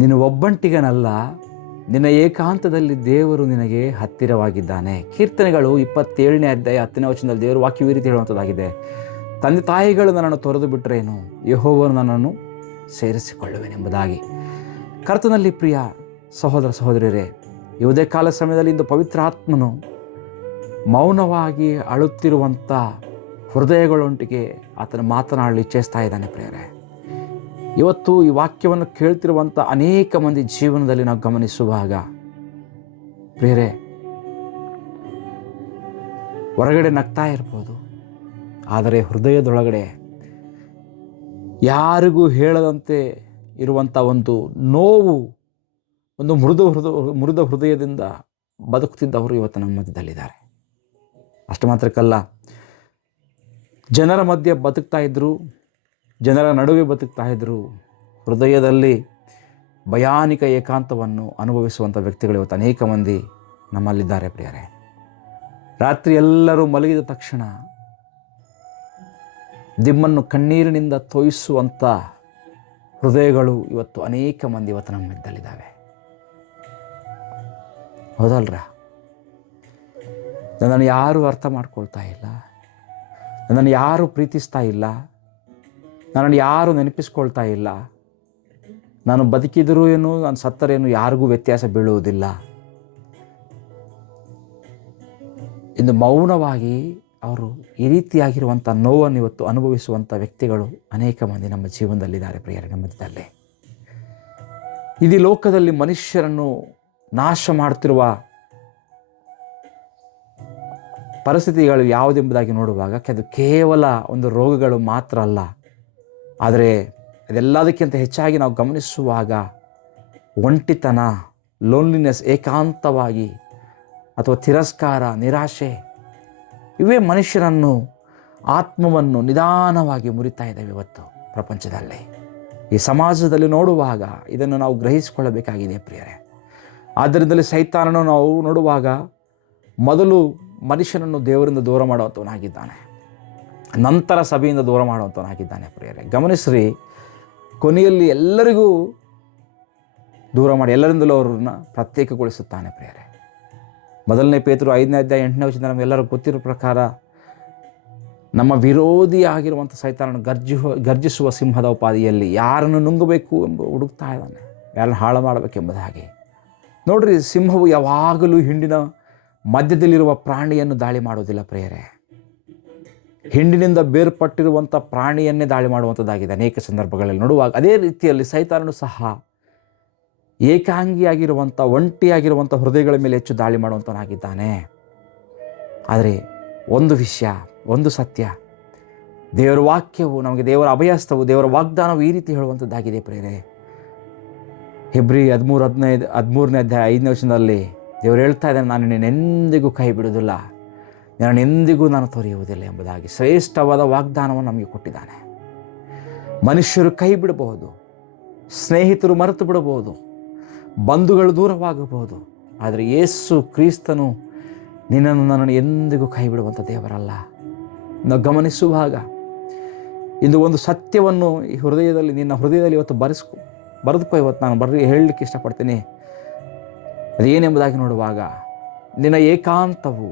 ನೀನು ಒಬ್ಬಂಟಿಗನಲ್ಲ, ನಿನ್ನ ಏಕಾಂತದಲ್ಲಿ ದೇವರು ನಿನಗೆ ಹತ್ತಿರವಾಗಿದ್ದಾನೆ. ಕೀರ್ತನೆಗಳು 27ನೇ ಅಧ್ಯಾಯ 10ನೇ ವಚನದಲ್ಲಿ ದೇವರು ವಾಕ್ಯ ಈ ರೀತಿ ಹೇಳುವಂಥದ್ದಾಗಿದೆ. ತಂದೆ ತಾಯಿಗಳು ನನ್ನನ್ನು ತೊರೆದು ಬಿಟ್ಟರೇನು, ಯೆಹೋವನು ನನ್ನನ್ನು ಸೇರಿಸಿಕೊಳ್ಳುವೆನೆಂಬುದಾಗಿ. ಕರ್ತನಲ್ಲಿ ಪ್ರಿಯ ಸಹೋದರ ಸಹೋದರಿಯರೇ, ಈ ಉದಯಕಾಲ ಸಮಯದಲ್ಲಿ ಇಂದು ಪವಿತ್ರಾತ್ಮನು ಮೌನವಾಗಿ ಅಳುತ್ತಿರುವಂಥ ಹೃದಯಗಳೊಂದಿಗೆ ಆತನ ಮಾತನಾಡಲು ಇಚ್ಛಿಸ್ತಾ ಇದ್ದಾನೆ. ಪ್ರಿಯರೇ, ಇವತ್ತು ಈ ವಾಕ್ಯವನ್ನು ಕೇಳ್ತಿರುವಂಥ ಅನೇಕ ಮಂದಿ ಜೀವನದಲ್ಲಿ ನಾವು ಗಮನಿಸುವಾಗ ಪ್ರಿಯರೇ, ಹೊರಗಡೆ ನಗ್ತಾ ಇರ್ಬೋದು, ಆದರೆ ಹೃದಯದೊಳಗಡೆ ಯಾರಿಗೂ ಹೇಳದಂತೆ ಇರುವಂಥ ಒಂದು ನೋವು, ಒಂದು ಮೃದು ಹೃದಯದಿಂದ ಬದುಕುತ್ತಿದ್ದವರು ಇವತ್ತು ನಮ್ಮ ಮಧ್ಯದಲ್ಲಿದ್ದಾರೆ. ಅಷ್ಟು ಮಾತ್ರಕ್ಕಲ್ಲ, ಜನರ ಮಧ್ಯೆ ಬದುಕ್ತಾ ಇದ್ದರು, ಜನರ ನಡುವೆ ಬದುಕ್ತಾ ಇದ್ದರು, ಹೃದಯದಲ್ಲಿ ಭಯಾನಿಕ ಏಕಾಂತವನ್ನು ಅನುಭವಿಸುವಂಥ ವ್ಯಕ್ತಿಗಳು ಇವತ್ತು ಅನೇಕ ಮಂದಿ ನಮ್ಮಲ್ಲಿದ್ದಾರೆ. ಪ್ರಿಯರೇ, ರಾತ್ರಿ ಎಲ್ಲರೂ ಮಲಗಿದ ತಕ್ಷಣ ದಿಮ್ಮನ್ನು ಕಣ್ಣೀರಿನಿಂದ ತೋಯಿಸುವಂಥ ಹೃದಯಗಳು ಇವತ್ತು ಅನೇಕ ಮಂದಿ ಇವತ್ತು ನಮ್ಮ ಮಧ್ಯದಲ್ಲಿದ್ದಾವೆ. ಹೌದಲ್ರ? ನನ್ನನ್ನು ಯಾರೂ ಅರ್ಥ ಮಾಡ್ಕೊಳ್ತಾ ಇಲ್ಲ, ನನ್ನನ್ನು ಯಾರೂ ಪ್ರೀತಿಸ್ತಾ ಇಲ್ಲ, ನನ್ನನ್ನು ಯಾರೂ ನೆನಪಿಸ್ಕೊಳ್ತಾ ಇಲ್ಲ, ನಾನು ಬದುಕಿದರೂ ಏನು ನಾನು ಸತ್ತರೇನು ಯಾರಿಗೂ ವ್ಯತ್ಯಾಸ ಬೀಳುವುದಿಲ್ಲ ಎಂದು ಮೌನವಾಗಿ ಅವರು ಈ ರೀತಿಯಾಗಿರುವಂಥ ನೋವನ್ನು ಇವತ್ತು ಅನುಭವಿಸುವಂಥ ವ್ಯಕ್ತಿಗಳು ಅನೇಕ ಮಂದಿ ನಮ್ಮ ಜೀವನದಲ್ಲಿದ್ದಾರೆ. ಪ್ರಿಯರೇ, ನಮ್ಮ ಮಧ್ಯದಲ್ಲಿ ಇಡೀ ಲೋಕದಲ್ಲಿ ಮನುಷ್ಯರನ್ನು ನಾಶ ಮಾಡುತ್ತಿರುವ ಪರಿಸ್ಥಿತಿಗಳು ಯಾವುದೆಂಬುದಾಗಿ ನೋಡುವಾಗ ಅದು ಕೇವಲ ಒಂದು ರೋಗಗಳು ಮಾತ್ರ ಅಲ್ಲ, ಆದರೆ ಅದೆಲ್ಲದಕ್ಕಿಂತ ಹೆಚ್ಚಾಗಿ ನಾವು ಗಮನಿಸುವಾಗ ಒಂಟಿತನ, ಲೋನ್ಲಿನೆಸ್, ಏಕಾಂತವಾಗಿ ಅಥವಾ ತಿರಸ್ಕಾರ, ನಿರಾಶೆ, ಇವೇ ಮನುಷ್ಯರನ್ನು, ಆತ್ಮವನ್ನು ನಿಧಾನವಾಗಿ ಮುರಿತಾ ಇದ್ದಾವೆ ಇವತ್ತು ಪ್ರಪಂಚದಲ್ಲಿ. ಈ ಸಮಾಜದಲ್ಲಿ ನೋಡುವಾಗ ಇದನ್ನು ನಾವು ಗ್ರಹಿಸಿಕೊಳ್ಳಬೇಕಾಗಿದೆ ಪ್ರಿಯರೇ. ಆದ್ದರಿಂದಲೇ ಸೈತಾನನು ನಾವು ನೋಡುವಾಗ ಮೊದಲು ಮನುಷ್ಯನನ್ನು ದೇವರಿಂದ ದೂರ ಮಾಡುವಂಥವನಾಗಿದ್ದಾನೆ, ನಂತರ ಸಭೆಯಿಂದ ದೂರ ಮಾಡುವಂಥವನಾಗಿದ್ದಾನೆ. ಪ್ರಿಯರೇ, ಗಮನಿಸ್ರಿ, ಕೊನೆಯಲ್ಲಿ ಎಲ್ಲರಿಗೂ ದೂರ ಮಾಡಿ ಎಲ್ಲರಿಂದಲೂ ಅವರನ್ನು ಪ್ರತ್ಯೇಕಗೊಳಿಸುತ್ತಾನೆ. ಪ್ರಿಯರೇ, ಮೊದಲನೇ ಪೇತ್ರರು 5ನೇ ಅಧ್ಯಾಯ 8ನೇ ವಚನ ನಮಗೆಲ್ಲರೂ ಗೊತ್ತಿರೋ ಪ್ರಕಾರ ನಮ್ಮ ವಿರೋಧಿಯಾಗಿರುವಂಥ ಸೈತಾನನು ಗರ್ಜಿಸುವ ಸಿಂಹದ ಉಪಾದಿಯಲ್ಲಿ ಯಾರನ್ನು ನುಂಗಬೇಕು ಎಂಬ ಹುಡುಕ್ತಾ ಇದ್ದಾನೆ, ಯಾರನ್ನು ಹಾಳು ಮಾಡಬೇಕೆಂಬುದಾಗಿ. ನೋಡ್ರಿ, ಸಿಂಹವು ಯಾವಾಗಲೂ ಹಿಂಡಿನ ಮಧ್ಯದಲ್ಲಿರುವ ಪ್ರಾಣಿಯನ್ನು ದಾಳಿ ಮಾಡೋದಿಲ್ಲ ಪ್ರಿಯರೇ. ಹಿಂಡಿನಿಂದ ಬೇರ್ಪಟ್ಟಿರುವಂಥ ಪ್ರಾಣಿಯನ್ನೇ ದಾಳಿ ಮಾಡುವಂಥದ್ದಾಗಿದೆ ಅನೇಕ ಸಂದರ್ಭಗಳಲ್ಲಿ ನೋಡುವಾಗ. ಅದೇ ರೀತಿಯಲ್ಲಿ ಸೈತಾನನು ಸಹ ಏಕಾಂಗಿಯಾಗಿರುವಂಥ, ಒಂಟಿಯಾಗಿರುವಂಥ ಹೃದಯಗಳ ಮೇಲೆ ಹೆಚ್ಚು ದಾಳಿ ಮಾಡುವಂಥವನಾಗಿದ್ದಾನೆ. ಆದರೆ ಒಂದು ವಿಷಯ, ಒಂದು ಸತ್ಯ, ದೇವರ ವಾಕ್ಯವು ನಮಗೆ, ದೇವರ ಅಭಯಸ್ತವು, ದೇವರ ವಾಗ್ದಾನವು ಈ ರೀತಿ ಹೇಳುವಂಥದ್ದಾಗಿದೆ ಪ್ರಿಯರೇ. ಹೆಬ್ರಿ 13ನೇ ಅಧ್ಯಾಯ 5ನೇ ವಚನದಲ್ಲಿ ದೇವರು ಹೇಳ್ತಾ ಇದ್ದಾನೆ, ನಾನು ನಿನ್ನೆಂದಿಗೂ ಕೈ ಬಿಡುವುದಿಲ್ಲ, ನನ್ನೆಂದಿಗೂ ನಾನು ತೊರೆಯುವುದಿಲ್ಲ ಎಂಬುದಾಗಿ ಶ್ರೇಷ್ಠವಾದ ವಾಗ್ದಾನವನ್ನು ನಮಗೆ ಕೊಟ್ಟಿದ್ದಾನೆ. ಮನುಷ್ಯರು ಕೈ ಬಿಡಬಹುದು, ಸ್ನೇಹಿತರು ಮರೆತು ಬಿಡಬಹುದು, ಬಂಧುಗಳು ದೂರವಾಗಬಹುದು, ಆದರೆ ಯೇಸು ಕ್ರಿಸ್ತನು ನಿನ್ನನ್ನು ನನ್ನನ್ನು ಎಂದಿಗೂ ಕೈ ಬಿಡುವಂಥ ದೇವರಲ್ಲ. ನಾವು ಗಮನಿಸುವಾಗ ಇಂದು ಒಂದು ಸತ್ಯವನ್ನು ಈ ಹೃದಯದಲ್ಲಿ, ನಿನ್ನ ಹೃದಯದಲ್ಲಿ ಇವತ್ತು ಬರೆದುಕೋ. ಇವತ್ತು ನಾನು ಹೇಳಲಿಕ್ಕೆ ಇಷ್ಟಪಡ್ತೀನಿ. ಅದೇನೆಂಬುದಾಗಿ ನೋಡುವಾಗ, ನಿನ್ನ ಏಕಾಂತವು,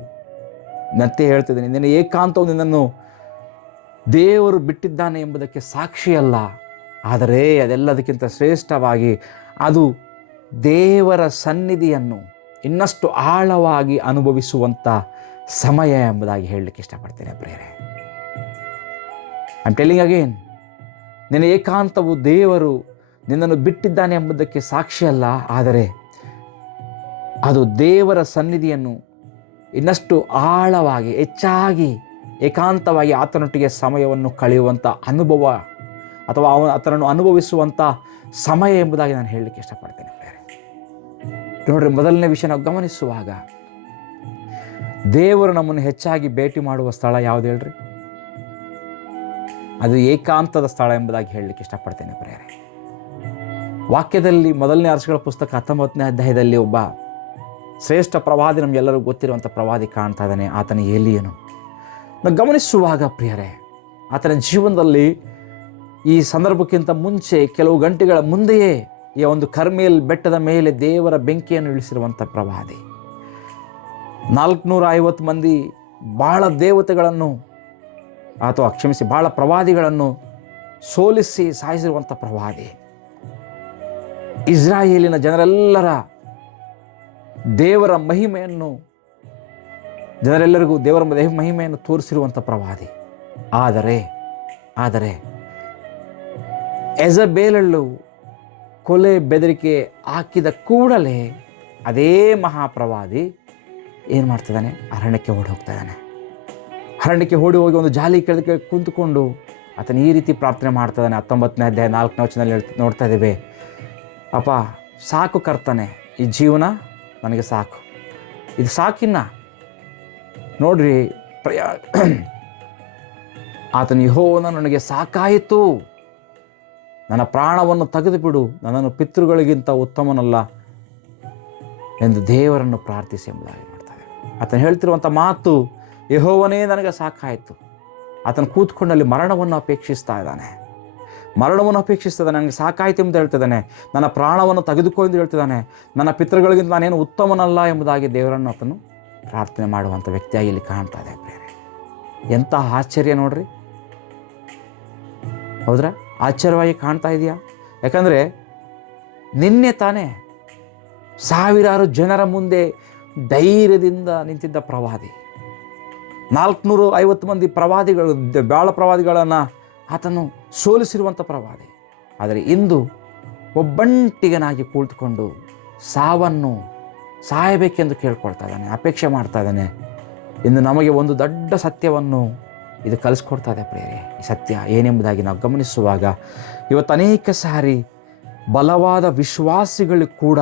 ಮತ್ತೆ ಹೇಳ್ತಿದ್ದೀನಿ, ನಿನ್ನ ಏಕಾಂತವು ನಿನ್ನನ್ನು ದೇವರು ಬಿಟ್ಟಿದ್ದಾನೆ ಎಂಬುದಕ್ಕೆ ಸಾಕ್ಷಿಯಲ್ಲ, ಆದರೆ ಅದೆಲ್ಲದಕ್ಕಿಂತ ಶ್ರೇಷ್ಠವಾಗಿ ಅದು ದೇವರ ಸನ್ನಿಧಿಯನ್ನು ಇನ್ನಷ್ಟು ಆಳವಾಗಿ ಅನುಭವಿಸುವಂಥ ಸಮಯ ಎಂಬುದಾಗಿ ಹೇಳಲಿಕ್ಕೆ ಇಷ್ಟಪಡ್ತೇನೆ ಪ್ರಿಯರೇ. ಐ ಆಮ್ ಟೆಲ್ಲಿಂಗ್ ಅಗೇನ್, ನಿನ್ನ ಏಕಾಂತವು ದೇವರು ನಿನ್ನನ್ನು ಬಿಟ್ಟಿದ್ದಾನೆ ಎಂಬುದಕ್ಕೆ ಸಾಕ್ಷಿಯಲ್ಲ, ಆದರೆ ಅದು ದೇವರ ಸನ್ನಿಧಿಯನ್ನು ಇನ್ನಷ್ಟು ಆಳವಾಗಿ, ಹೆಚ್ಚಾಗಿ, ಏಕಾಂತವಾಗಿ ಆತನೊಟ್ಟಿಗೆ ಸಮಯವನ್ನು ಕಳೆಯುವಂಥ ಅನುಭವ ಅಥವಾ ಆತನನ್ನು ಅನುಭವಿಸುವಂಥ ಸಮಯ ಎಂಬುದಾಗಿ ನಾನು ಹೇಳಲಿಕ್ಕೆ ಇಷ್ಟಪಡ್ತೇನೆ. ನೋಡ್ರಿ, ಮೊದಲನೇ ವಿಷಯ ನಾವು ಗಮನಿಸುವಾಗ ದೇವರು ನಮ್ಮನ್ನು ಹೆಚ್ಚಾಗಿ ಭೇಟಿ ಮಾಡುವ ಸ್ಥಳ ಯಾವುದು ಹೇಳ್ರಿ? ಅದು ಏಕಾಂತದ ಸ್ಥಳ ಎಂಬುದಾಗಿ ಹೇಳಲಿಕ್ಕೆ ಇಷ್ಟಪಡ್ತೇನೆ ಪ್ರಿಯರೇ. ವಾಕ್ಯದಲ್ಲಿ ಮೊದಲನೇ ಅರಸುಗಳ ಪುಸ್ತಕ 19ನೇ ಅಧ್ಯಾಯದಲ್ಲಿ ಒಬ್ಬ ಶ್ರೇಷ್ಠ ಪ್ರವಾದಿ, ನಮಗೆಲ್ಲರಿಗೂ ಗೊತ್ತಿರುವಂಥ ಪ್ರವಾದಿ ಕಾಣ್ತಾ ಇದ್ದಾನೆ. ಆತನ ಏಲಿಯನು. ನಾವು ಗಮನಿಸುವಾಗ ಪ್ರಿಯರೇ, ಆತನ ಜೀವನದಲ್ಲಿ ಈ ಸಂದರ್ಭಕ್ಕಿಂತ ಮುಂಚೆ ಕೆಲವು ಗಂಟೆಗಳ ಮುಂದೆಯೇ ಈ ಒಂದು ಕರ್ಮೇಲ್ ಬೆಟ್ಟದ ಮೇಲೆ ದೇವರ ಬೆಂಕಿಯನ್ನು ಇಳಿಸಿರುವಂಥ ಪ್ರವಾದಿ. 450 ಮಂದಿ ಭಾಳ ದೇವತೆಗಳನ್ನು ಅಥವಾ ಭಾಳ ಪ್ರವಾದಿಗಳನ್ನು ಸೋಲಿಸಿ ಸಾಯಿಸಿರುವಂಥ ಪ್ರವಾದಿ. ಇಸ್ರಾಯೇಲಿನ ಜನರೆಲ್ಲರ ದೇವರ ಮಹಿಮೆಯನ್ನು ಜನರೆಲ್ಲರಿಗೂ ದೇವರ ಮಹಿಮೆಯನ್ನು ತೋರಿಸಿರುವಂಥ ಪ್ರವಾದಿ. ಆದರೆ ಯೆಜಬೇಲಳು ಕೊಲೆ ಬೆದರಿಕೆ ಹಾಕಿದ ಕೂಡಲೇ ಅದೇ ಮಹಾಪ್ರವಾದಿ ಏನು ಮಾಡ್ತಿದ್ದಾನೆ? ಅರಣ್ಯಕ್ಕೆ ಓಡಿ ಹೋಗ್ತಾ ಇದ್ದಾನೆ. ಅರಣ್ಯಕ್ಕೆ ಓಡಿ ಹೋಗಿ ಒಂದು ಜಾಲಿ ಕೆಳಗೆ ಕುಂತುಕೊಂಡು ಆತನು ಈ ರೀತಿ ಪ್ರಾರ್ಥನೆ ಮಾಡ್ತಾಯಿದ್ದಾನೆ. 19ನೇ ಅಧ್ಯಾಯ 4ನೇ ವಚನದಲ್ಲಿ ನೋಡ್ತಾ ಇದ್ದೇವೆ, ಅಪ್ಪ ಸಾಕು ಕರ್ತನೆ, ಈ ಜೀವನ ನನಗೆ ಸಾಕು, ಇದು ಸಾಕಿನ್ನ. ನೋಡ್ರಿ ಆತನು ಯೆಹೋವನು ನನಗೆ ಸಾಕಾಯಿತು, ನನ್ನ ಪ್ರಾಣವನ್ನು ತೆಗೆದು ಬಿಡು, ನನ್ನನ್ನು ಪಿತೃಗಳಿಗಿಂತ ಉತ್ತಮನಲ್ಲ ಎಂದು ದೇವರನ್ನು ಪ್ರಾರ್ಥಿಸಿ ಎಂಬುದಾಗಿ ಮಾಡ್ತಾರೆ. ಆತನು ಹೇಳ್ತಿರುವಂಥ ಮಾತು, ಯೆಹೋವನೇ ನನಗೆ ಸಾಕಾಯಿತು. ಆತನು ಕೂತ್ಕೊಂಡಲ್ಲಿ ಮರಣವನ್ನು ಅಪೇಕ್ಷಿಸ್ತಾ ಇದ್ದಾನೆ. ನನಗೆ ಸಾಕಾಯಿತು ಎಂದು ಹೇಳ್ತಿದ್ದಾನೆ. ನನ್ನ ಪ್ರಾಣವನ್ನು ತೆಗೆದುಕೋ ಎಂದು ಹೇಳ್ತಿದ್ದಾನೆ. ನನ್ನ ಪಿತೃಗಳಿಗಿಂತ ನಾನೇನು ಉತ್ತಮನಲ್ಲ ಎಂಬುದಾಗಿ ದೇವರನ್ನು ಆತನು ಪ್ರಾರ್ಥನೆ ಮಾಡುವಂಥ ವ್ಯಕ್ತಿಯಾಗಿ ಇಲ್ಲಿ ಕಾಣ್ತಾ ಇದೆ ಪ್ರಿಯರೇ. ಎಂಥ ಆಶ್ಚರ್ಯ ನೋಡ್ರಿ, ಹೌದ್ರಾ? ಆಶ್ಚರ್ಯವಾಗಿ ಕಾಣ್ತಾ ಇದೆಯಾ? ಯಾಕಂದರೆ ನಿನ್ನೆ ತಾನೇ ಸಾವಿರಾರು ಜನರ ಮುಂದೆ ಧೈರ್ಯದಿಂದ ನಿಂತಿದ್ದ ಪ್ರವಾದಿ, 450 ಮಂದಿ ಪ್ರವಾದಿಗಳು, ಬಾಳ ಪ್ರವಾದಿಗಳನ್ನು ಆತನು ಸೋಲಿಸಿರುವಂಥ ಪ್ರವಾದಿ. ಆದರೆ ಇಂದು ಒಬ್ಬಂಟಿಗನಾಗಿ ಕುಳಿತುಕೊಂಡು ಸಾಯಬೇಕೆಂದು ಕೇಳ್ಕೊಳ್ತಾ ಇದ್ದಾನೆ, ಅಪೇಕ್ಷೆ ಮಾಡ್ತಾ ಇದ್ದಾನೆ. ಇಂದು ನಮಗೆ ಒಂದು ದೊಡ್ಡ ಸತ್ಯವನ್ನು ಇದು ಕಲಿಸ್ಕೊಡ್ತಾ ಇದೆ ಪ್ರಿಯರೇ. ಈ ಸತ್ಯ ಏನೆಂಬುದಾಗಿ ನಾವು ಗಮನಿಸುವಾಗ ಇವತ್ತು ಅನೇಕ ಸಾರಿ ಬಲವಾದ ವಿಶ್ವಾಸಿಗಳು ಕೂಡ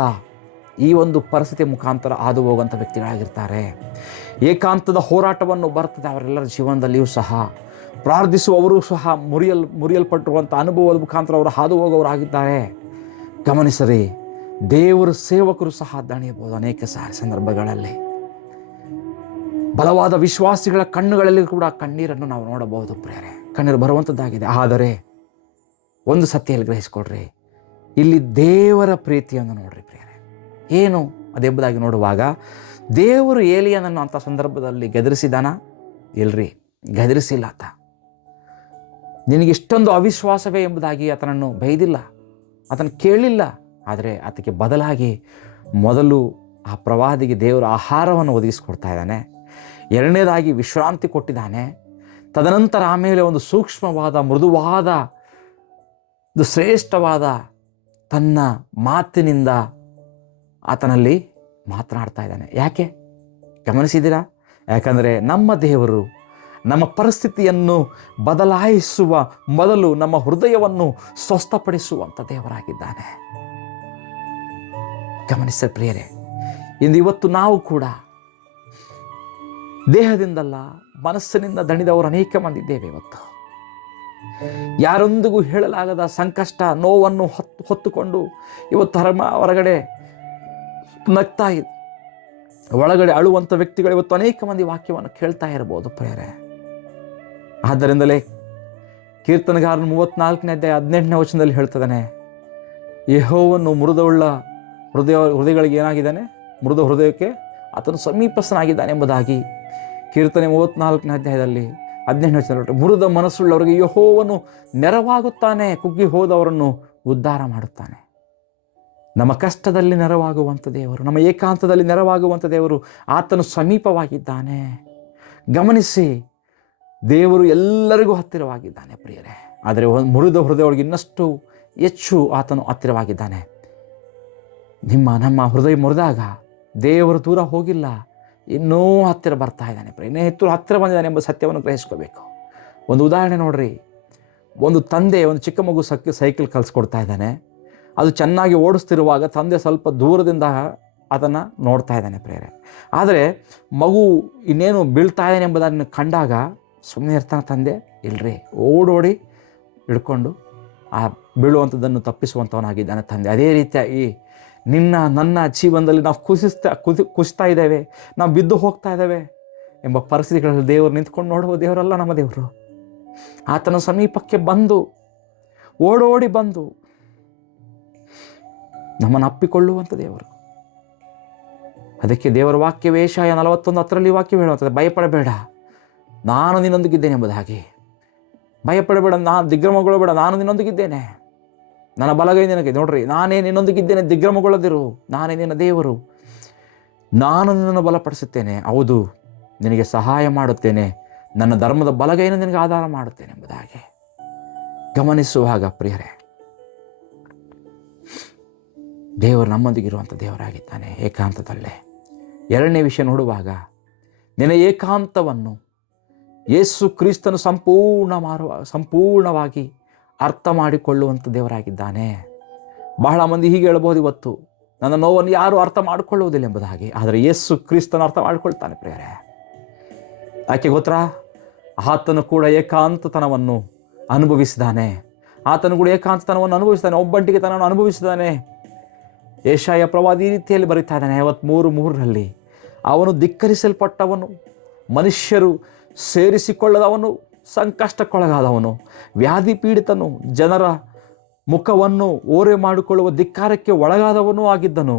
ಈ ಒಂದು ಪರಿಸ್ಥಿತಿ ಮುಖಾಂತರ ಹಾದು ಹೋಗುವಂಥ ವ್ಯಕ್ತಿಗಳಾಗಿರ್ತಾರೆ. ಏಕಾಂತದ ಹೋರಾಟವನ್ನು ಬರ್ತದೆ ಅವರೆಲ್ಲರ ಜೀವನದಲ್ಲಿಯೂ ಸಹ. ಪ್ರಾರ್ಥಿಸುವವರು ಸಹ ಮುರಿಯಲ್ಪಟ್ಟಿರುವಂಥ ಅನುಭವದ ಮುಖಾಂತರ ಅವರು ಹಾದು ಹೋಗೋರಾಗಿದ್ದಾರೆ. ಗಮನಿಸರಿ, ದೇವರ ಸೇವಕರು ಸಹ ದಣಿಯಬಹುದು ಅನೇಕ ಸಾರಿ ಸಂದರ್ಭಗಳಲ್ಲಿ. ಬಲವಾದ ವಿಶ್ವಾಸಿಗಳ ಕಣ್ಣುಗಳಲ್ಲಿ ಕೂಡ ಕಣ್ಣೀರನ್ನು ನಾವು ನೋಡಬಹುದು ಪ್ರಿಯರೇ, ಕಣ್ಣೀರು ಬರುವಂಥದ್ದಾಗಿದೆ. ಆದರೆ ಒಂದು ಸತ್ಯದಲ್ಲಿ ಗ್ರಹಿಸ್ಕೊಡ್ರಿ, ಇಲ್ಲಿ ದೇವರ ಪ್ರೀತಿಯನ್ನು ನೋಡ್ರಿ ಪ್ರಿಯರೇ. ಏನು ಅದೆಂಬುದಾಗಿ ನೋಡುವಾಗ, ದೇವರು ಏಲಿಯನನ್ನು ಅಂಥ ಸಂದರ್ಭದಲ್ಲಿ ಗದರಿಸಿದಾನ? ಇಲ್ರಿ, ಗದರಿಸಿಲ್ಲ. ಆತ ನಿನಗೆ ಇಷ್ಟೊಂದು ಅವಿಶ್ವಾಸವೇ ಎಂಬುದಾಗಿ ಆತನನ್ನು ಬೈದಿಲ್ಲ, ಆತನ ಕೇಳಿಲ್ಲ. ಆದರೆ ಆತಕ್ಕೆ ಬದಲಾಗಿ ಮೊದಲು ಆ ಪ್ರವಾದಿಗೆ ದೇವರ ಆಹಾರವನ್ನು ಒದಗಿಸಿಕೊಡ್ತಾ ಇದ್ದಾನೆ. ಎರಡನೇದಾಗಿ ವಿಶ್ರಾಂತಿ ಕೊಟ್ಟಿದ್ದಾನೆ. ತದನಂತರ ಆಮೇಲೆ ಒಂದು ಸೂಕ್ಷ್ಮವಾದ, ಮೃದುವಾದ, ಒಂದು ಶ್ರೇಷ್ಠವಾದ ತನ್ನ ಮಾತಿನಿಂದ ಆತನಲ್ಲಿ ಮಾತನಾಡ್ತಾ ಇದ್ದಾನೆ. ಯಾಕೆ ಗಮನಿಸಿದ್ದೀರಾ? ಯಾಕಂದರೆ ನಮ್ಮ ದೇವರು ನಮ್ಮ ಪರಿಸ್ಥಿತಿಯನ್ನು ಬದಲಾಯಿಸುವ ಮೊದಲು ನಮ್ಮ ಹೃದಯವನ್ನು ಸ್ವಸ್ಥಪಡಿಸುವಂಥ ದೇವರಾಗಿದ್ದಾನೆ. ಗಮನಿಸ ಪ್ರಿಯರೇ, ಇವತ್ತು ನಾವು ಕೂಡ ದೇಹದಿಂದಲ್ಲ ಮನಸ್ಸಿನಿಂದ ದಣಿದವರು ಅನೇಕ ಮಂದಿ ಇದ್ದೇವೆ. ಇವತ್ತು ಯಾರೊಂದಿಗೂ ಹೇಳಲಾಗದ ಸಂಕಷ್ಟ, ನೋವನ್ನು ಹೊತ್ತುಕೊಂಡು ಇವತ್ತು ಹೊರಗಡೆ ನಗ್ತಾ ಒಳಗಡೆ ಅಳುವಂಥ ವ್ಯಕ್ತಿಗಳು ಇವತ್ತು ಅನೇಕ ಮಂದಿ ವಾಕ್ಯವನ್ನು ಕೇಳ್ತಾ ಇರಬಹುದು ಪ್ರಿಯರೇ. ಆದ್ದರಿಂದಲೇ ಕೀರ್ತನಗಾರನು 34ನೇ ಅಧ್ಯಾಯ 18ನೇ ವಚನದಲ್ಲಿ ಹೇಳ್ತದಾನೆ, ಯೆಹೋವನು ಮೃದುವುಳ್ಳ ಹೃದಯಗಳಿಗೆ ಏನಾಗಿದ್ದಾನೆ? ಮೃದು ಹೃದಯಕ್ಕೆ ಆತನು ಸಮೀಪಸ್ಥನಾಗಿದ್ದಾನೆ ಎಂಬುದಾಗಿ ಕೀರ್ತನೆ 34ನೇ ಅಧ್ಯಾಯದಲ್ಲಿ 18ನೇ ವಚನದಲ್ಲಿ ಮೃದ ಮನಸ್ಸುಳ್ಳವರಿಗೆ ಯೆಹೋವನು ನೆರವಾಗುತ್ತಾನೆ, ಕುಗ್ಗಿ ಹೋದವರನ್ನು ಉದ್ಧಾರ ಮಾಡುತ್ತಾನೆ. ನಮ್ಮ ಕಷ್ಟದಲ್ಲಿ ನೆರವಾಗುವಂಥ ದೇವರು, ನಮ್ಮ ಏಕಾಂತದಲ್ಲಿ ನೆರವಾಗುವಂಥ ದೇವರು, ಆತನು ಸಮೀಪವಾಗಿದ್ದಾನೆ. ಗಮನಿಸಿ, ದೇವರು ಎಲ್ಲರಿಗೂ ಹತ್ತಿರವಾಗಿದ್ದಾನೆ ಪ್ರಿಯರೇ. ಆದರೆ ಮುರಿದ ಹೃದಯಗಳಿಗೆ ಇನ್ನಷ್ಟು ಹೆಚ್ಚು ಆತನು ಹತ್ತಿರವಾಗಿದ್ದಾನೆ. ನಮ್ಮ ಹೃದಯ ಮುರಿದಾಗ ದೇವರು ದೂರ ಹೋಗಿಲ್ಲ, ಇನ್ನೂ ಹತ್ತಿರ ಬರ್ತಾ ಇದ್ದಾನೆ ಪ್ರಿಯ, ಇನ್ನೂ ಹತ್ತಿರ ಬಂದಿದ್ದಾನೆ ಎಂಬ ಸತ್ಯವನ್ನು ಗ್ರಹಿಸ್ಕೋಬೇಕು. ಒಂದು ಉದಾಹರಣೆ ನೋಡ್ರಿ, ಒಂದು ತಂದೆ ಒಂದು ಚಿಕ್ಕ ಮಗು ಸೈಕಲ್ ಕಲಿಸ್ಕೊಡ್ತಾ ಇದ್ದಾನೆ. ಅದು ಚೆನ್ನಾಗಿ ಓಡಿಸ್ತಿರುವಾಗ ತಂದೆ ಸ್ವಲ್ಪ ದೂರದಿಂದ ಅದನ್ನು ನೋಡ್ತಾ ಇದ್ದಾನೆ ಪ್ರಿಯರೇ. ಆದರೆ ಮಗು ಇನ್ನೇನು ಬೀಳ್ತಾ ಇದ್ದಾನೆ ಎಂಬುದನ್ನು ಕಂಡಾಗ ಸುಮ್ಮನೆ ಇರ್ತಾನೆ ತಂದೆ? ಇಲ್ಲರಿ, ಓಡೋಡಿ ಹಿಡ್ಕೊಂಡು ಆ ಬೀಳುವಂಥದ್ದನ್ನು ತಪ್ಪಿಸುವಂಥವನಾಗಿದ್ದಾನೆ ತಂದೆ. ಅದೇ ರೀತಿಯಾಗಿ ನನ್ನ ಜೀವನದಲ್ಲಿ ನಾವು ಕುಸಿತಾ ಇದ್ದೇವೆ, ನಾವು ಬಿದ್ದು ಹೋಗ್ತಾ ಇದ್ದೇವೆ ಎಂಬ ಪರಿಸ್ಥಿತಿಗಳಲ್ಲಿ ದೇವರು ನಿಂತ್ಕೊಂಡು ನೋಡುವ ದೇವರಲ್ಲ ನಮ್ಮ ದೇವರು. ಆತನ ಸಮೀಪಕ್ಕೆ ಬಂದು ಓಡೋಡಿ ಬಂದು ನಮ್ಮನ್ನು ಅಪ್ಪಿಕೊಳ್ಳುವಂಥ ದೇವರು. ಅದಕ್ಕೆ ದೇವರ ವಾಕ್ಯವೇ ಯೆಶಾಯ 41:10 ವಾಕ್ಯ ಹೇಳುವಂಥದ್ದು, ಭಯಪಡಬೇಡ, ನಾನು ನಿನ್ನೊಂದಿಗಿದ್ದೇನೆ ಎಂಬುದಾಗಿ. ಭಯಪಡಬೇಡ, ದಿಗ್ಭ್ರಮಗೊಳ್ಳಬೇಡ, ನಾನು ನಿನ್ನೊಂದಿಗಿದ್ದೇನೆ, ನನ್ನ ಬಲಗೈ ನಿನಗೆ. ನೋಡ್ರಿ, ನಾನೇ ನಿನ್ನೊಂದಿಗಿದ್ದೇನೆ, ದಿಗ್ಭ್ರಮಗೊಳ್ಳದಿರು, ನಾನೇ ನಿನ್ನ ದೇವರು, ನಾನು ನಿನ್ನನ್ನು ಬಲಪಡಿಸುತ್ತೇನೆ, ಹೌದು ನಿನಗೆ ಸಹಾಯ ಮಾಡುತ್ತೇನೆ, ನನ್ನ ಧರ್ಮದ ಬಲಗೈಯನ್ನು ನಿನಗೆ ಆಧಾರ ಮಾಡುತ್ತೇನೆ ಎಂಬುದಾಗಿ ಗಮನಿಸುವಾಗ ಪ್ರಿಯರೇ, ದೇವರು ನಮ್ಮೊಂದಿಗಿರುವಂಥ ದೇವರಾಗಿದ್ದಾನೆ ಏಕಾಂತದಲ್ಲೇ. ಎರಡನೇ ವಿಷಯ ನೋಡುವಾಗ, ನಿನ್ನ ಏಕಾಂತವನ್ನು ಯೇಸು ಕ್ರಿಸ್ತನು ಸಂಪೂರ್ಣವಾಗಿ ಅರ್ಥ ಮಾಡಿಕೊಳ್ಳುವಂಥ ದೇವರಾಗಿದ್ದಾನೆ. ಬಹಳ ಮಂದಿ ಹೀಗೆ ಹೇಳ್ಬೋದು, ಇವತ್ತು ನನ್ನ ನೋವನ್ನು ಯಾರು ಅರ್ಥ ಮಾಡಿಕೊಳ್ಳುವುದಿಲ್ಲ ಎಂಬುದಾಗಿ. ಆದರೆ ಯೇಸು ಕ್ರಿಸ್ತನು ಅರ್ಥ ಮಾಡಿಕೊಳ್ತಾನೆ ಪ್ರಿಯರೇ. ಯಾಕೆ ಗೊತ್ತಾ? ಆತನು ಕೂಡ ಏಕಾಂತತನವನ್ನು ಅನುಭವಿಸಿದ್ದಾನೆ. ಆತನು ಕೂಡ ಏಕಾಂತತನವನ್ನು ಅನುಭವಿಸಿದ್ದಾನೆ, ಒಬ್ಬಂಟಿಗೆ ತನವನ್ನು ಅನುಭವಿಸಿದ್ದಾನೆ. ಯೆಶಾಯ ಪ್ರವಾದಿ ಈ ರೀತಿಯಲ್ಲಿ ಬರೀತಾ ಇದ್ದಾನೆ 53:3, ಅವನು ಧಿಕ್ಕರಿಸಲ್ಪಟ್ಟವನು, ಮನುಷ್ಯರು ಸೇರಿಸಿಕೊಳ್ಳದವನು, ಸಂಕಷ್ಟಕ್ಕೊಳಗಾದವನು, ವ್ಯಾಧಿ ಪೀಡಿತನು, ಜನರ ಮುಖವನ್ನು ಓರೆ ಮಾಡಿಕೊಳ್ಳುವ ಧಿಕ್ಕಾರಕ್ಕೆ ಒಳಗಾದವನೂ ಆಗಿದ್ದನು.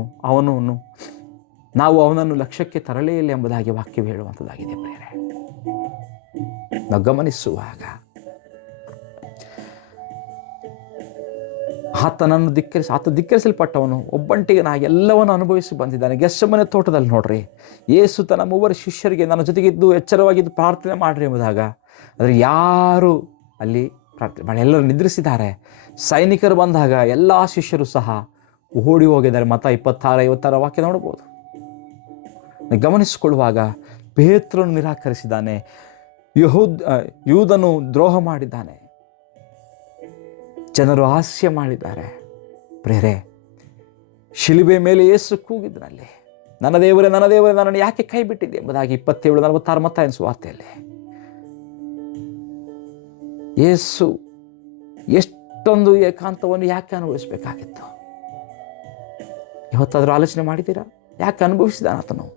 ನಾವು ಅವನನ್ನು ಲಕ್ಷ್ಯಕ್ಕೆ ತರಲೇ ಇಲ್ಲ ಎಂಬುದಾಗಿ ವಾಕ್ಯ ಹೇಳುವಂಥದ್ದಾಗಿದೆ ಪ್ರಿಯರೇ. ನಾವು ಗಮನಿಸುವಾಗ ಆತ ಧಿಕ್ಕರಿಸಲ್ಪಟ್ಟವನು, ಒಬ್ಬಂಟಿಗನಾಗಿ ಎಲ್ಲವನ್ನು ಅನುಭವಿಸಿ ಬಂದಿದ್ದಾನೆ. ಗೆತ್ಸೆಮನೆ ತೋಟದಲ್ಲಿ ನೋಡ್ರಿ, ಯೇಸು ತನ್ನ 3 ಶಿಷ್ಯರಿಗೆ ನನ್ನ ಜೊತೆಗಿದ್ದು ಎಚ್ಚರವಾಗಿದ್ದು ಪ್ರಾರ್ಥನೆ ಮಾಡ್ರಿ ಎಂಬುದಾಗ, ಆದರೆ ಯಾರು ಅಲ್ಲಿ ಪ್ರಾರ್ಥನೆ ಮಾಡಿ, ಎಲ್ಲರೂ ನಿದ್ರಿಸಿದ್ದಾರೆ. ಸೈನಿಕರು ಬಂದಾಗ ಎಲ್ಲ ಶಿಷ್ಯರು ಸಹ ಓಡಿ ಹೋಗಿದ್ದಾರೆ. ಮತ್ತಾಯ 26:56 ವಾಕ್ಯ ನೋಡ್ಬೋದು. ಗಮನಿಸಿಕೊಳ್ಳುವಾಗ ಪೇತ್ರನು ನಿರಾಕರಿಸಿದ್ದಾನೆ, ಯೂದನು ದ್ರೋಹ ಮಾಡಿದ್ದಾನೆ, ಜನರು ಹಾಸ್ಯ ಮಾಡಿದ್ದಾರೆ. ಪ್ರೇರೆ, ಶಿಲುಬೆ ಮೇಲೆ ಯೇಸು ಕೂಗಿದ್ರಲ್ಲಿ, ನನ್ನ ದೇವರೇ ನನ್ನ ದೇವರೇ ನನ್ನನ್ನು ಯಾಕೆ ಕೈ ಬಿಟ್ಟಿದೆ ಎಂಬುದಾಗಿ 27:46 ಮತ್ತಾಯನ ಸುವಾರ್ತೆಯಲ್ಲಿ. ಯೇಸು ಎಷ್ಟೊಂದು ಏಕಾಂತವನ್ನು ಯಾಕೆ ಅನುಭವಿಸಬೇಕಾಗಿತ್ತು? ಇವತ್ತಾದರೂ ಆಲೋಚನೆ ಮಾಡಿದ್ದೀರಾ? ಯಾಕೆ ಅನುಭವಿಸಿದಾನ ಆತನು?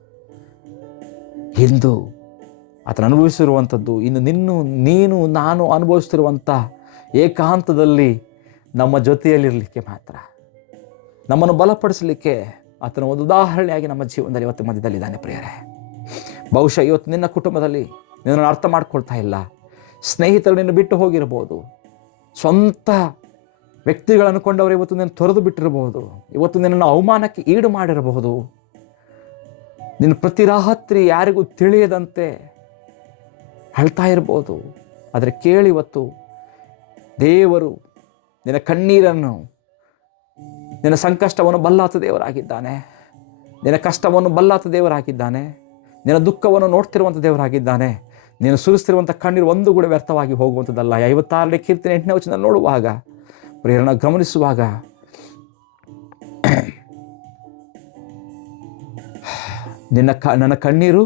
ಇಂದು ಆತನು ಅನುಭವಿಸಿರುವಂಥದ್ದು ಇನ್ನು ನೀನು ನಾನು ಅನುಭವಿಸ್ತಿರುವಂಥ ಏಕಾಂತದಲ್ಲಿ ನಮ್ಮ ಜೊತೆಯಲ್ಲಿರಲಿಕ್ಕೆ ಮಾತ್ರ, ನಮ್ಮನ್ನು ಬಲಪಡಿಸಲಿಕ್ಕೆ ಆತನ ಒಂದು ಉದಾಹರಣೆಯಾಗಿ ನಮ್ಮ ಜೀವನದಲ್ಲಿ ಇವತ್ತು ಮಧ್ಯದಲ್ಲಿದ್ದಾನೆ ಪ್ರಿಯರೇ. ಬಹುಶಃ ಇವತ್ತು ನಿನ್ನ ಕುಟುಂಬದಲ್ಲಿ ನಿನ್ನನ್ನು ಅರ್ಥ ಮಾಡ್ಕೊಳ್ತಾ ಇಲ್ಲ, ಸ್ನೇಹಿತರು ನಿನ್ನ ಬಿಟ್ಟು ಹೋಗಿರಬಹುದು, ಸ್ವಂತ ವ್ಯಕ್ತಿಗಳನ್ನು ಕೊಂಡವರು ಇವತ್ತು ನಿನ್ನ ತೊರೆದು ಬಿಟ್ಟಿರಬಹುದು, ಇವತ್ತು ನಿನ್ನನ್ನು ಅವಮಾನಕ್ಕೆ ಈಡು ಮಾಡಿರಬಹುದು, ನಿನ್ನ ಪ್ರತಿ ರಾತ್ರಿ ಯಾರಿಗೂ ತಿಳಿಯದಂತೆ ಅಳ್ತಾ ಇರ್ಬೋದು. ಆದರೆ ಕೇಳಿ, ಇವತ್ತು ದೇವರು ನಿನ್ನ ಕಣ್ಣೀರನ್ನು, ನಿನ್ನ ಸಂಕಷ್ಟವನ್ನು ಬಲ್ಲಾತ ದೇವರಾಗಿದ್ದಾನೆ, ನಿನ್ನ ಕಷ್ಟವನ್ನು ಬಲ್ಲಾತ ದೇವರಾಗಿದ್ದಾನೆ, ನಿನ್ನ ದುಃಖವನ್ನು ನೋಡ್ತಿರುವಂಥ ದೇವರಾಗಿದ್ದಾನೆ. ನೀನು ಸುರಿಸ್ತಿರುವಂಥ ಕಣ್ಣೀರು ಒಂದು ಕೂಡ ವ್ಯರ್ಥವಾಗಿ ಹೋಗುವಂಥದ್ದಲ್ಲ. 56ನೇ ಕೀರ್ತನೆ 8ನೇ ವಚನದಲ್ಲಿ ನೋಡುವಾಗ, ಪ್ರೇರಣ ಗಮನಿಸುವಾಗ, ನನ್ನ ಕಣ್ಣೀರು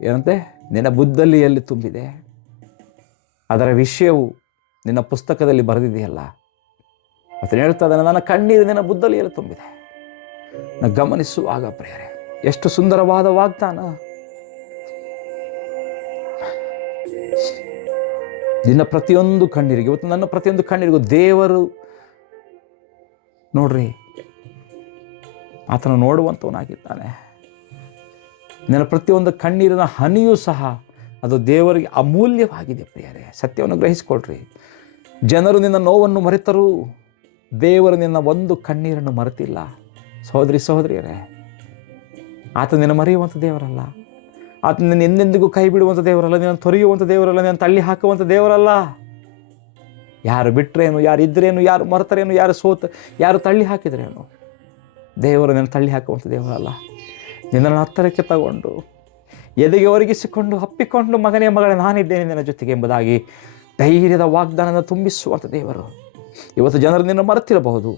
ಏನಂತೆ ನಿನ್ನ ಬುದ್ಧಲ್ಲಿಯಲ್ಲಿ ತುಂಬಿದೆ, ಅದರ ವಿಷಯವು ನಿನ್ನ ಪುಸ್ತಕದಲ್ಲಿ ಬರೆದಿದೆಯಲ್ಲ. ಮತ್ತು ಹೇಳ್ತಾ ಇದ್ದಾನೆ, ನನ್ನ ಕಣ್ಣೀರು ನಿನ್ನ ಬುದ್ಧಲ್ಲಿಯಲ್ಲಿ ತುಂಬಿದೆ. ನಾನು ಗಮನಿಸುವಾಗ ಪ್ರೇರೆ, ಎಷ್ಟು ಸುಂದರವಾದ ವಾಗ್ದಾನ. ನಿನ್ನ ಪ್ರತಿಯೊಂದು ಕಣ್ಣೀರಿಗೆ, ಇವತ್ತು ನನ್ನ ಪ್ರತಿಯೊಂದು ಕಣ್ಣೀರಿಗೂ ದೇವರು ನೋಡ್ರಿ ಆತನು ನೋಡುವಂಥವನಾಗಿದ್ದಾನೆ. ನಿನ್ನ ಪ್ರತಿಯೊಂದು ಕಣ್ಣೀರಿನ ಹನಿಯೂ ಸಹ ಅದು ದೇವರಿಗೆ ಅಮೂಲ್ಯವಾಗಿದೆ ಪ್ರಿಯರೇ. ಸತ್ಯವನ್ನು ಗ್ರಹಿಸಿಕೊಳ್ರಿ. ಜನರು ನಿನ್ನ ನೋವನ್ನು ಮರೆತರೂ ದೇವರು ನಿನ್ನ ಒಂದು ಕಣ್ಣೀರನ್ನು ಮರೆತಿಲ್ಲ. ಸಹೋದರಿಯರೇ, ಆತ ನಿನ್ನ ಮರೆಯುವಂಥ ದೇವರಲ್ಲ, ಆತ ನಿನ್ನ ಎಂದೆಂದಿಗೂ ಕೈ ಬಿಡುವಂಥ ದೇವರಲ್ಲ, ನಿನ್ನ ತೊರೆಯುವಂಥ ದೇವರಲ್ಲ, ನಿನ್ನ ತಳ್ಳಿ ಹಾಕುವಂಥ ದೇವರಲ್ಲ. ಯಾರು ಬಿಟ್ಟರೇನು, ಯಾರು ಇದ್ರೇನು, ಯಾರು ಮರೆತರೇನು, ಯಾರು ತಳ್ಳಿ ಹಾಕಿದ್ರೇನು, ದೇವರು ನಿನ್ನ ತಳ್ಳಿ ಹಾಕುವಂಥ ದೇವರಲ್ಲ. ನಿನ್ನನ್ನು ಹತ್ತಿರಕ್ಕೆ ತಗೊಂಡು ಎದೆಗೆ ಒರಗಿಸಿಕೊಂಡು ಅಪ್ಪಿಕೊಂಡು, ಮಗನೇ ಮಗಳೇ ನಾನಿದ್ದೇನೆ ನಿನ್ನ ಜೊತೆಗೆ ಎಂಬುದಾಗಿ ಧೈರ್ಯದ ವಾಗ್ದಾನವನ್ನು ತುಂಬಿಸುವಂಥ ದೇವರು. ಇವತ್ತು ಜನರು ನಿನ್ನ ಮರೆತಿರಬಹುದು,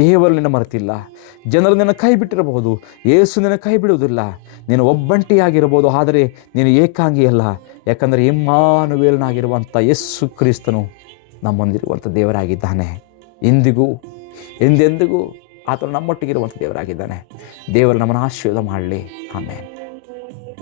ದೇವರು ನಿನ್ನ ಮರೆತಿಲ್ಲ. ಜನರು ನಿನ್ನ ಕೈ ಬಿಟ್ಟಿರಬಹುದು, ಯೇಸು ನಿನ್ನ ಕೈ ಬಿಡುವುದಿಲ್ಲ. ನೀನು ಒಬ್ಬಂಟಿಯಾಗಿರಬಹುದು, ಆದರೆ ನೀನು ಏಕಾಂಗಿಯಲ್ಲ. ಯಾಕಂದರೆ ಇಮ್ಮಾನುವೇಲನಾಗಿರುವಂಥ ಯೇಸು ಕ್ರಿಸ್ತನು ನಮ್ಮೊಂದಿರುವಂಥ ದೇವರಾಗಿದ್ದಾನೆ. ಇಂದಿಗೂ ಎಂದೆಂದಿಗೂ ಆತನು ನಮ್ಮೊಟ್ಟಿಗಿರುವಂಥ ದೇವರಾಗಿದ್ದಾನೆ. ದೇವರು ನಮ್ಮನ್ನು ಆಶೀರ್ವಾದ ಮಾಡಲಿ. ಆಮೇಲೆ